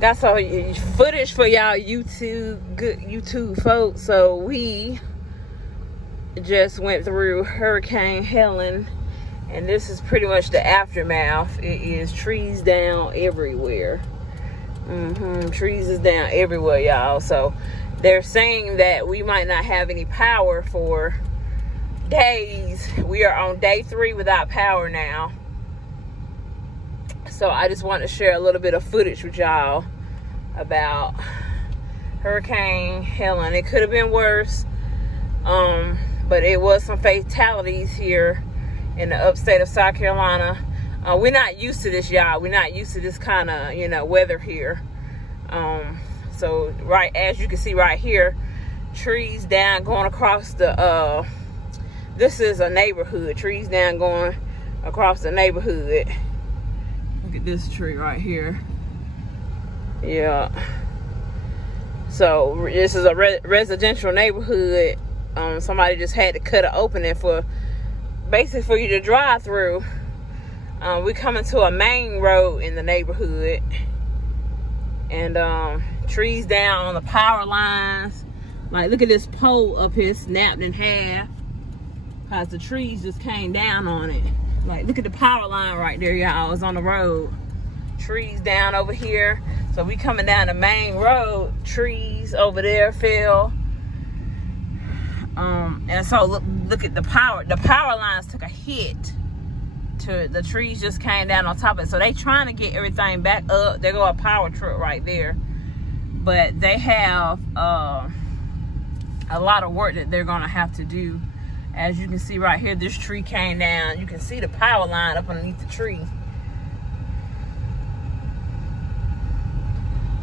got some footage for y'all good YouTube folks. So we just went through Hurricane Helene, and this is pretty much the aftermath. It is trees down everywhere. Trees is down everywhere, y'all. So they're saying that we might not have any power for days. We are on day 3 without power now. So I just want to share a little bit of footage with y'all about Hurricane Helene. It could have been worse, but it was some fatalities here in the upstate of South Carolina. We're not used to this, y'all. We're not used to this kind of, you know, weather here. So right, as you can see right here, trees down going across the, this is a neighborhood. Trees down going across the neighborhood. Look at this tree right here. Yeah. So this is a residential neighborhood. Somebody just had to cut an opening for, basically for you to drive through. We coming to a main road in the neighborhood. And trees down on the power lines. Like, look at this pole up here snapped in half, because the trees just came down on it. Like, look at the power line right there, y'all. It's on the road. Trees down over here. So we coming down the main road. Trees over there fell. And so look at the power. The power lines took a hit. The trees just came down on top of it. So they trying to get everything back up. There go a power truck right there. But they have a lot of work that they're gonna have to do. As you can see right here, this tree came down. You can see the power line up underneath the tree.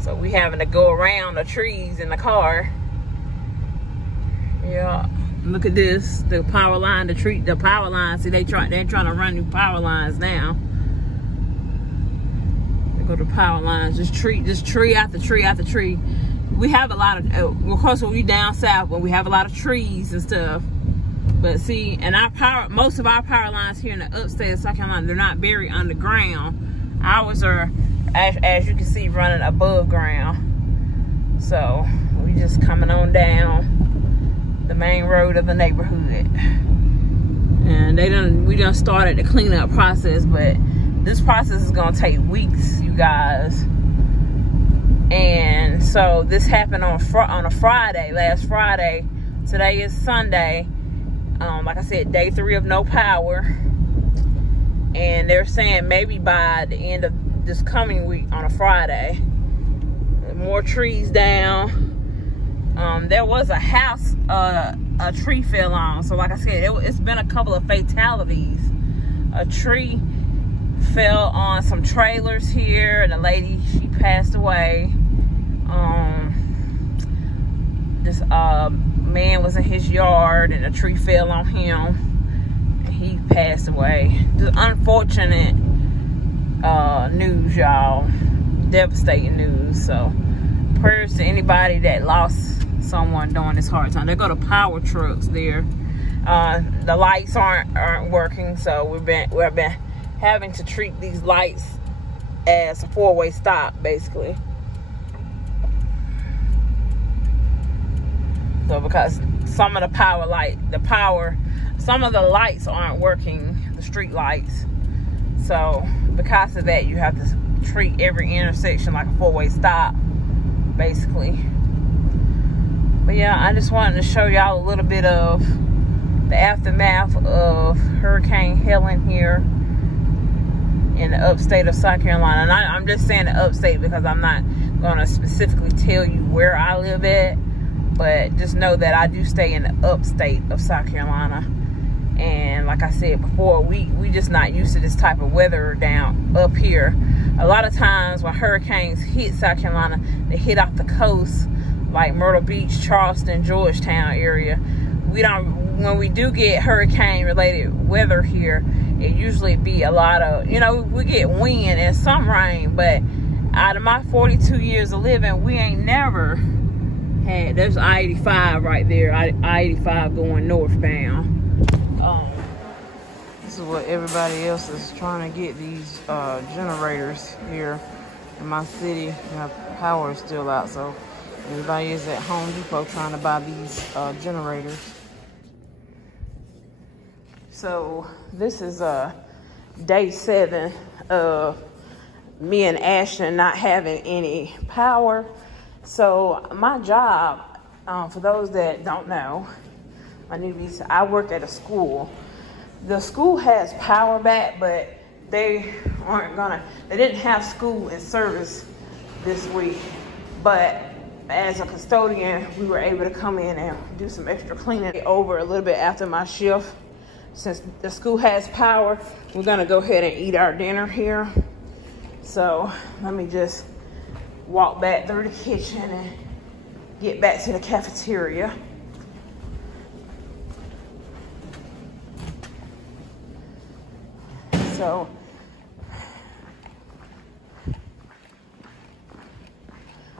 So we having to go around the trees in the car. Yeah, look at this. The power line, the power line. See, they're trying to run new power lines now. They go to power lines. Just tree after tree after tree. We have a lot of, of course, when we down south, when we have a lot of trees and stuff. But see, and most of our power lines here in the upstate of South Carolina, they're not buried underground. Ours are, as you can see, running above ground. So we just coming on down the main road of the neighborhood. And we done started the cleanup process, but this process is gonna take weeks, you guys. And so this happened on a Friday, last Friday. Today is Sunday. Like I said, day 3 of no power. And they're saying maybe by the end of this coming week on a Friday, more trees down. There was a house a tree fell on. So like I said, it's been a couple of fatalities. A tree fell on some trailers here, and a lady, she passed away. This man was in his yard, and a tree fell on him, and he passed away. Just unfortunate news, y'all. Devastating news. So prayers to anybody that lost someone during this hard time. They go to power trucks there. The lights aren't working, so we've been having to treat these lights as a 4-way stop, basically. So because some of some of the lights aren't working, the street lights. So because of that, you have to treat every intersection like a 4-way stop, basically. But yeah, I just wanted to show y'all a little bit of the aftermath of Hurricane Helene here in the upstate of South Carolina. And I'm just saying the upstate because I'm not going to specifically tell you where I live at. But just know that I do stay in the upstate of South Carolina. And like I said before, we just not used to this type of weather down up here. A lot of times when hurricanes hit South Carolina, they hit off the coast, like Myrtle Beach, Charleston, Georgetown area. When we do get hurricane related weather here, it usually be a lot of, we get wind and some rain. But out of my 42 years of living, we ain't never had, there's I-85 right there, I-85 going northbound. This is what everybody else is trying to get, these generators here. in my city, power is still out, so everybody is at Home Depot trying to buy these generators. So this is day 7 of me and Ashton not having any power. So my job, for those that don't know, I work at a school. The school has power back, but they didn't have school in service this week. But as a custodian, we were able to come in and do some extra cleaning over a little bit after my shift. Since the school has power, we're gonna go ahead and eat our dinner here. So let me just walk back through the kitchen and get back to the cafeteria. So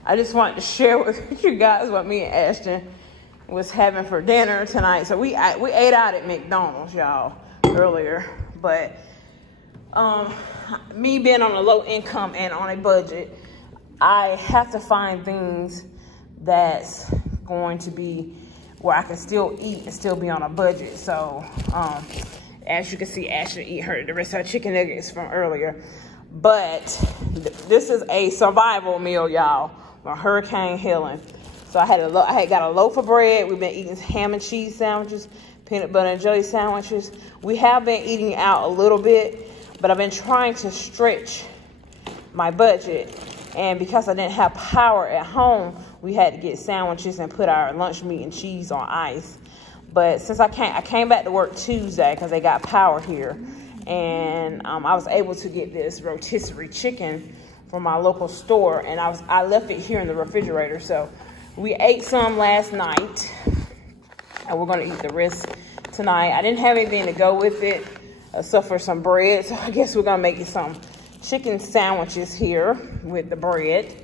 I just wanted to share with you guys what me and Ashton was having for dinner tonight. So we ate out at McDonald's, y'all, earlier. But me being on a low income and on a budget, I have to find things that's going to be where I can still eat and still be on a budget. So as you can see, Ashton eat the rest of her chicken nuggets from earlier. But this is a survival meal, y'all, from Hurricane Helene. So I had got a loaf of bread. We've been eating ham and cheese sandwiches, peanut butter and jelly sandwiches. We have been eating out a little bit, but I've been trying to stretch my budget. And because I didn't have power at home, we had to get sandwiches and put our lunch meat and cheese on ice. But since I came back to work Tuesday because they got power here, and I was able to get this rotisserie chicken from my local store, and I left it here in the refrigerator. So we ate some last night, and we're gonna eat the rest tonight. I didn't have anything to go with it except for some bread, so I guess we're gonna make some chicken sandwiches here with the bread.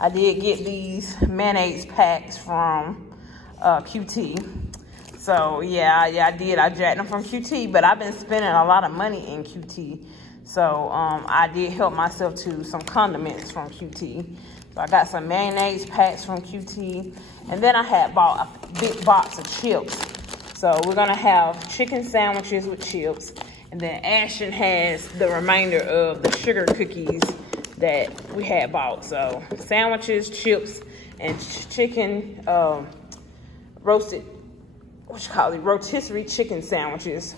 I did get these mayonnaise packs from QT. So yeah, I did. I jacked them from QT, but I've been spending a lot of money in QT. So I did help myself to some condiments from QT. So I got some mayonnaise packs from QT. And then I had bought a big box of chips. So we're gonna have chicken sandwiches with chips. And then Ashton has the remainder of the sugar cookies that we had bought. So sandwiches, chips, and chicken rotisserie chicken sandwiches.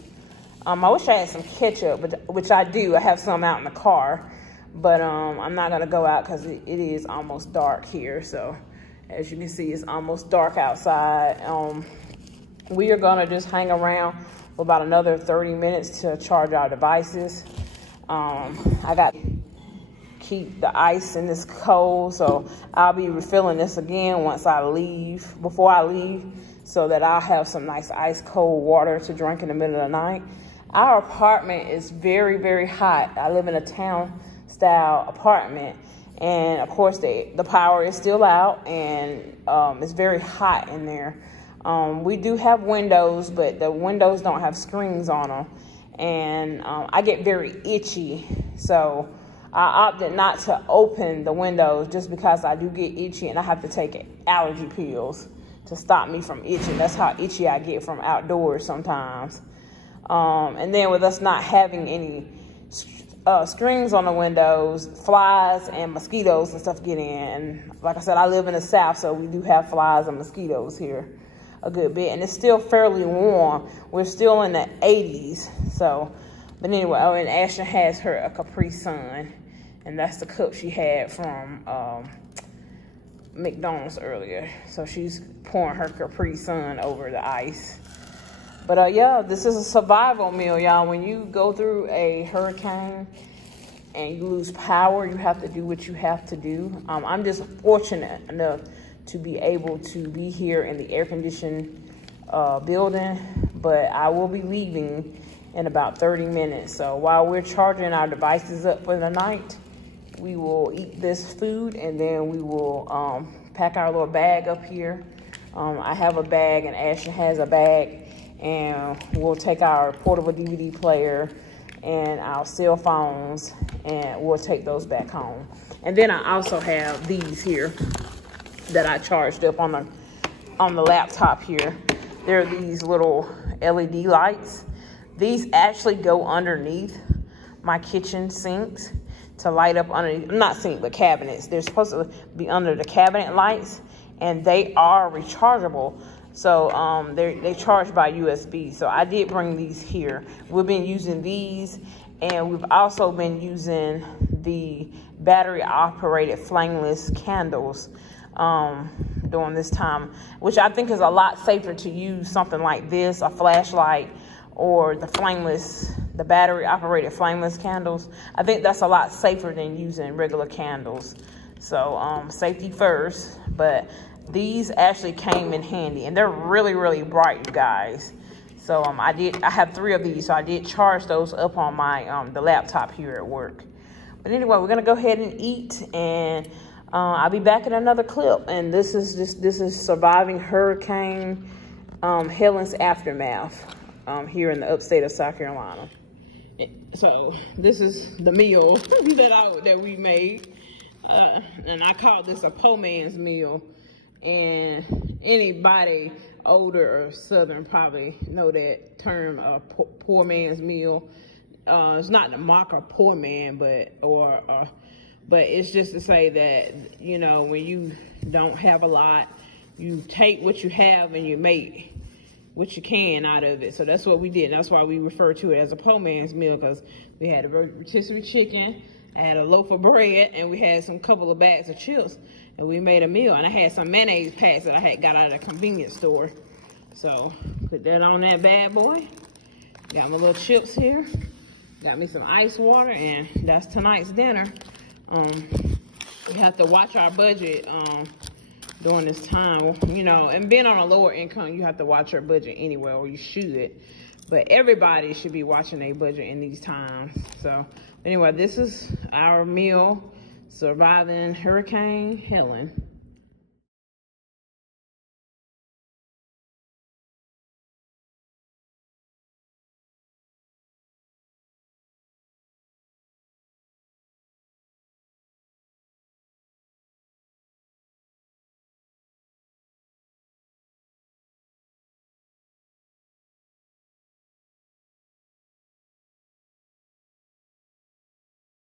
I wish I had some ketchup, which I do. I have some out in the car. But I'm not going to go out because it is almost dark here. So as you can see, it's almost dark outside. We are going to just hang around for about another 30 minutes to charge our devices. I got to keep the ice in this cold. So I'll be refilling this again before I leave, so that I'll have some nice ice cold water to drink in the middle of the night. Our apartment is very, very hot. I live in a town style apartment, and of course the power is still out, and it's very hot in there. We do have windows, but the windows don't have screens on them, and I get very itchy, so I opted not to open the windows just because I do get itchy, and I have to take allergy pills to stop me from itching. That's how itchy I get from outdoors sometimes. And then with us not having any screens on the windows, flies and mosquitoes and stuff get in. And like I said, I live in the South, so we do have flies and mosquitoes here a good bit. And it's still fairly warm. We're still in the 80s. So, but anyway, and Ashton has her a Capri Sun. And that's the cup she had from McDonald's earlier. So she's pouring her Capri Sun over the ice. But yeah, this is a survival meal, y'all. When you go through a hurricane and you lose power, you have to do what you have to do. I'm just fortunate enough to be able to be here in the air-conditioned building, but I will be leaving in about 30 minutes. So while we're charging our devices up for the night, we will eat this food, and then we will pack our little bag up here. I have a bag, and Ashton has a bag. And we'll take our portable DVD player and our cell phones, and we'll take those back home. And then I also have these here that I charged up on the laptop here. There are these little LED lights. These actually go underneath my kitchen sinks to light up underneath, not sink, but cabinets. They're supposed to be under the cabinet lights, and they are rechargeable. So they charge by USB. So I did bring these here. We've been using these, and we've also been using the battery operated flameless candles during this time, which I think is a lot safer to use something like this, a flashlight, or the battery operated flameless candles. I think that's a lot safer than using regular candles. So safety first, but these actually came in handy, and they're really, really bright, you guys. So I have 3 of these, so I did charge those up on my the laptop here at work. But anyway, we're gonna go ahead and eat, and I'll be back in another clip. And this is surviving Hurricane Helene's aftermath here in the upstate of South Carolina. So this is the meal that we made, and I call this a poor man's meal. And anybody older or Southern probably know that term, poor man's meal. It's not to mock a poor man, but it's just to say that, you know, when you don't have a lot, you take what you have and you make what you can out of it. So that's what we did. That's why we refer to it as a poor man's meal, because we had a rotisserie chicken, I had a loaf of bread, and we had some couple of bags of chips, and we made a meal. And I had some mayonnaise packs that I had got out of the convenience store. So put that on that bad boy. Got my little chips here. Got me some ice water, and that's tonight's dinner. We have to watch our budget during this time, you know, and being on a lower income, you have to watch your budget anyway, or you should. But everybody should be watching their budget in these times. So anyway, this is our meal surviving Hurricane Helene.